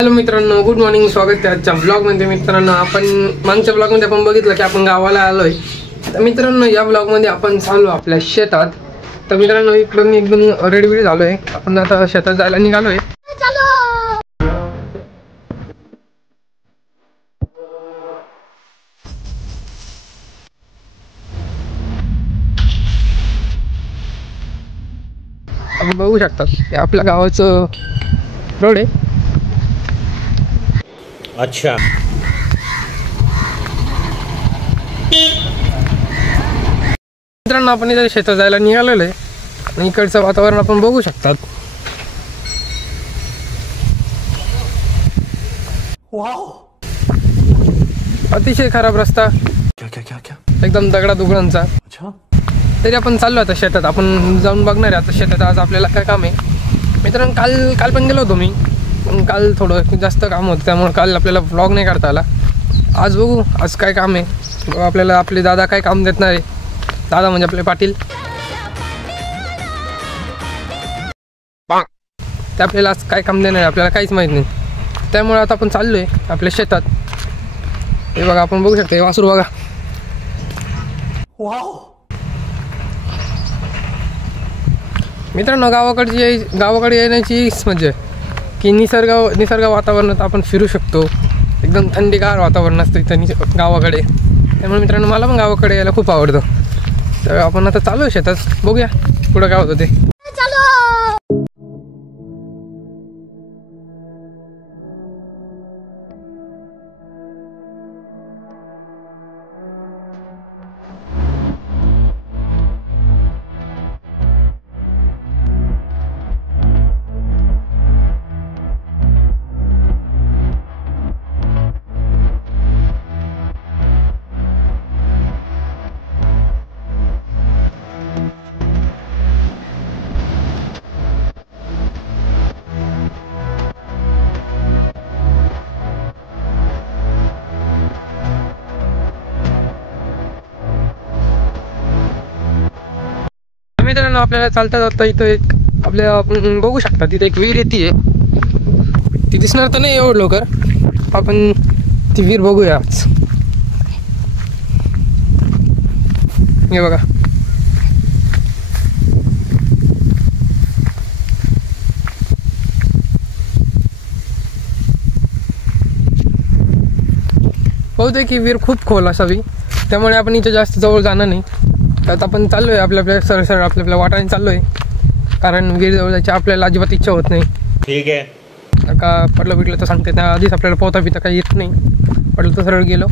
Hello मित्रांनो, good morning. स्वागत आहे आजच्या ब्लॉगमध्ये. मित्रांनो, आपण मागच्या ब्लॉगमध्ये आपण बघितलं की आपण गावाला आलोय. तर मित्रांनो, या ब्लॉगमध्ये आपण चाललो आपल्या शेतात. तर मित्रांनो, इकडून एकदम रेडी झालोय. आपण आता शेतात जायला निघालोय. आपण बघू शकता हे आपल्या गावाचं रोड आहे. अच्छा, मित्रांनो, आपण इथे शेतात जायला निघालेलो आहे आणि इकडचं वातावरण आपण बघू शकतात. अतिशय खराब रस्ता, एकदम दगडादुगडांचा. तरी आपण चाललो आता शेतात. आपण जाऊन बघणार आहे आता शेतात आज आपल्याला काय काम आहे. मित्रांनो, काल पण गेलो होतो मी, पण काल थोडं जास्त काम होतं त्यामुळे काल आपल्याला व्लॉग नाही काढता आला. आज बघू आज काय काम आहे. आपल्याला आपले दादा काय काम देणार आहे. दादा म्हणजे आपले पाटील. ते आपल्याला आज काय काम देणार आहे आपल्याला काहीच माहीत नाही. त्यामुळे आता आपण चाललो आहे आपल्या शेतात. हे बघा, आपण बघू शकतो हे वासरू बघा. मित्रांनो, गावाकडे येण्याची म्हणजे की निसर्ग वातावरणात आपण फिरू शकतो. एकदम थंडीगार वातावरण असतं इथं गावाकडे. त्यामुळे मित्रांनो, मला पण गावाकडे यायला खूप आवडतं. तर आपण आता चालू आहे शेतात. बघूया पुढं काय होतं ते. मित्रांनो, आपल्याला चालता जाता इथं एक आपण बघू शकता तिथे एक विहीर येते. ती दिसणार तर नाही एवढं लवकर. आपण ती विहीर बघूया आज. हे बघा, बहुतेक ही विहीर खूप खोल असावी. त्यामुळे आपण इथं जास्त जवळ जाणार नाही. तर आपण चाललो आहे आपल्या सरळ आपल्या वाटाने चाललो आहे. कारण विहीर जवळ जायची आपल्याला अजिबात इच्छा होत नाही. ठीक आहे का पडलं तर सांगते त्या आधीच आपल्याला पोहता पिता काही येत नाही. पडलं तर सरळ गेलो.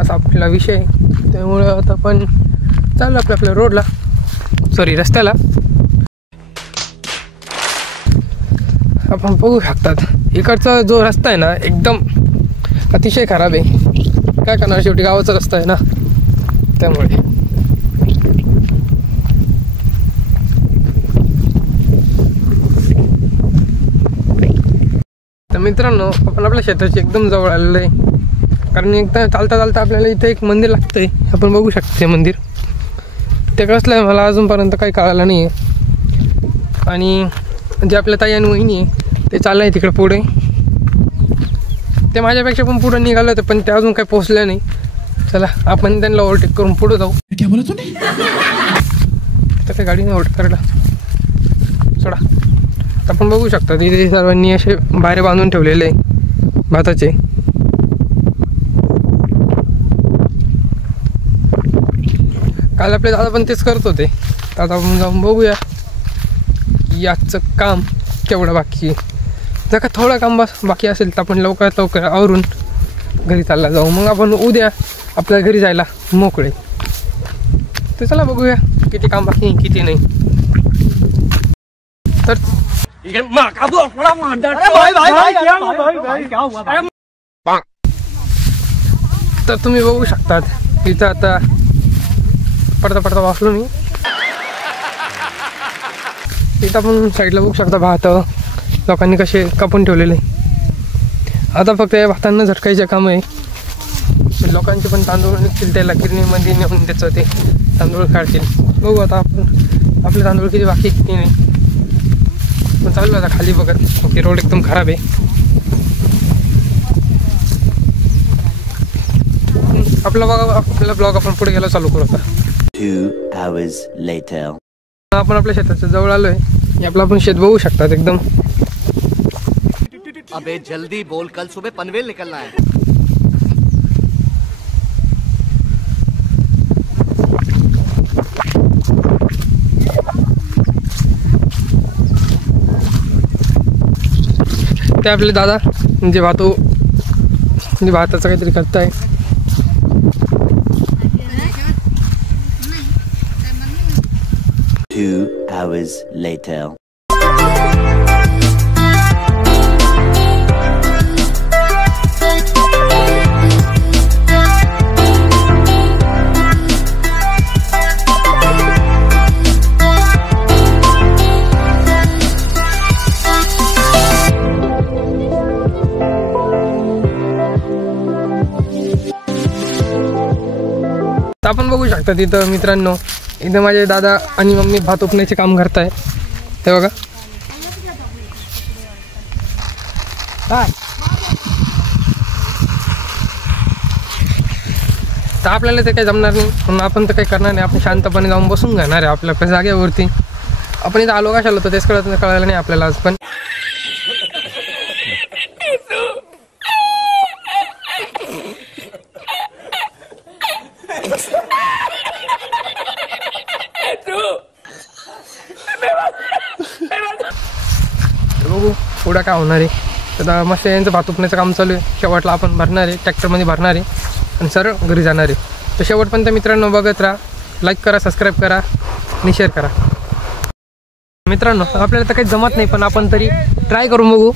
असा आपला विषय. त्यामुळं आता आपण चाललो आपल्या रोडला, सॉरी रस्त्याला. आपण बघू शकतात इकडचा जो रस्ता आहे ना एकदम अतिशय खराब आहे. काय करणार, शेवटी गावाचा रस्ता आहे ना. त्यामुळे तर मित्रांनो, आपण आपल्या शेताची एकदम जवळ आलेलं आहे. कारण एकदा चालता आपल्याला इथे एक मंदिर लागतंय. आपण बघू शकतो ते मंदिर. ते कसलं आहे मला अजूनपर्यंत काही कळालं नाही आहे. आणि जे आपल्या ताई आणि वहिनी आहे ते चाललं आहे तिकडे पुढे. ते माझ्यापेक्षा पण पुढे निघालं होतं, पण ते अजून काही पोहोचले नाही. चला आपण त्यांना ओव्हरटेक करून पुढे जाऊ. क्या बोला तूने? तर काही गाडीने ओव्हरटेक करायला सोडा. आपण बघू शकता तिथे सर्वांनी असे बाहेर बांधून ठेवलेले भाताचे. काल आपले दादा पण तेच करत होते. तर आता आपण जाऊन बघूया याचं काम केवढं बाकी आहे. जर का थोडं काम बाकी असेल तर आपण लवकर आवरून घरी चालला जाऊ. मग आपण उद्या आपल्या घरी जायला मोकळे. तर चला बघूया किती काम बाकी किती नाही. तर तुम्ही बघू शकतात इथं आता पडता वाचलो मी. इथं आपण साईडला बघू शकता भात लोकांनी कसे कापून ठेवलेले. आता फक्त या भातांना झटकायचे काम आहे. लोकांचे पण तांदूळ निघतील त्याला गिरणीमध्ये नेऊन त्याचं ते तांदूळ काढतील. बघू आता आपण आपले तांदूळ किती बाकी किती नाही. पण चालू आता खाली बघत की रोड एकदम खराब आहे. आपला ब्लॉग आपण पुढे गेला चालू करू आता. 2 hours later. आपण आपल्या शेताच्या जवळ आलोय. हे आपलं आपण शेत बघू शकतात एकदम. अबे जल्दी बोल, कल सुबह पनवेल निकलना है. ते आपले दादा म्हणजे भाताचं काहीतरी करताय. Two hours later. तर आपण बघू शकता तिथं मित्रांनो, इथं माझे दादा आणि मम्मी भात उपण्याचे काम करताय. ते बघा तर आपल्याला ते काही जमणार नाही म्हणून आपण तर काही करणार नाही. आपण शांतपणे जाऊन बसून घेणार आहे आपल्या जागेवरती. आपण इथं आलो कशाला होतो तेच कळायला नाही आपल्याला आज. पण बघू पुढं काय होणार आहे. तर मस्त यांचं भात उपण्याचं काम चालू आहे. शेवटला आपण भरणार आहे, ट्रॅक्टरमध्ये भरणार आहे आणि सरळ घरी जाणार आहे. तर शेवटपर्यंत मित्रांनो बघत राहा. लाईक करा, सबस्क्राईब करा आणि शेअर करा. मित्रांनो आपल्याला तर काही जमत नाही पण आपण तरी ट्राय करून बघू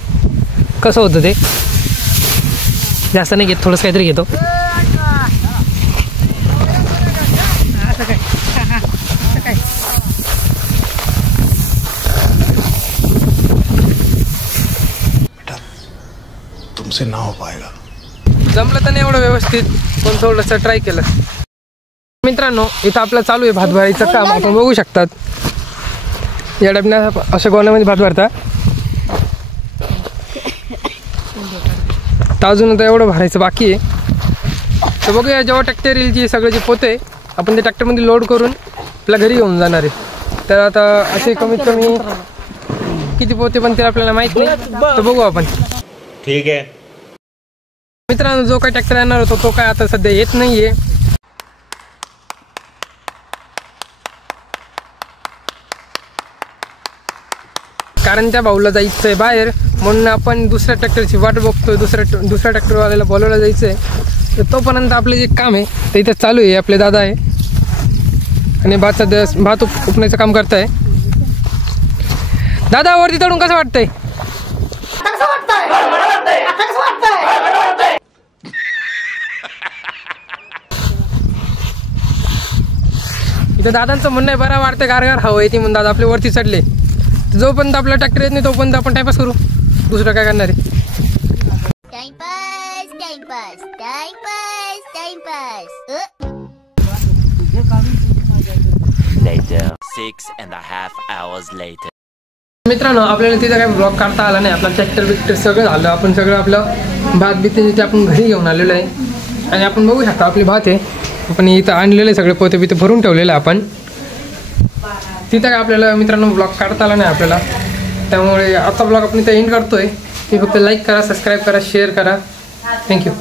कसं होतं ते. जास्त नाही घेत, थोडंसं काहीतरी घेतो. तुमसे ना हो पाएगा. जमलं तर नाही एवढं व्यवस्थित पण थोडंसं ट्राय केलं. मित्रांनो इथं आपलं चालू आहे भात भरायचं काम. आपण बघू शकतात या डबण्या अशा गोण्यामध्ये भात भरतात. तर अजून आता एवढं भरायचं बाकी आहे. तर बघूया जेव्हा ट्रॅक्टर येईल की सगळे जे पोते आपण ते ट्रॅक्टरमध्ये लोड करून आपल्या घरी घेऊन जाणार आहे. तर आता असे कमीत कमी किती पोते पण ते आपल्याला माहीत नाही. तर बघू आपण. ठीक आहे मित्रांनो जो काही ट्रॅक्टर येणार होता तो काय आता सध्या येत नाहीये. कारण त्या भाऊला जायचं आहे बाहेर म्हणून आपण दुसऱ्या ट्रॅक्टरची वाट बघतोय. दुसऱ्या ट्रॅक्टरवाल्याला बोलवलं जायचं आहे. तर तोपर्यंत आपलं जे काम आहे ते इथं चालू आहे. आपले दादा आहे आणि भात उपण्याचं काम करताय. दादा वरती चढून कसं वाटतंय? इथं दादांचं म्हणणं आहे बरं वाटतं गारगार हवं आहे ती म्हणून दादा आपले वरती चढले. जोपर्यंत आपला ट्रॅक्टर येत नाही तोपर्यंत आपण टाइमपास करू. दुसरं काय करणार आहे? Later. 6.5 hours later. मित्रांनो आपल्याला तिथं काही ब्लॉग काढता आला नाही. आपला ट्रॅक्टर बिक्टर सगळं झालं. आपण सगळं आपलं भात बिते ते आपण घरी घेऊन आलेलो आहे आणि आपण बघू शकता आपले भात आहे. आपण इथं आणलेले सगळे पोते बिते भरून ठेवलेले आपण. तिथं काय आपल्याला मित्रांनो ब्लॉग काढता आला नाही आपल्याला. त्यामुळे आता ब्लॉग आपण इथं एंड करतोय. ते फक्त लाईक करा, सबस्क्राईब करा, शेअर करा. थँक्यू.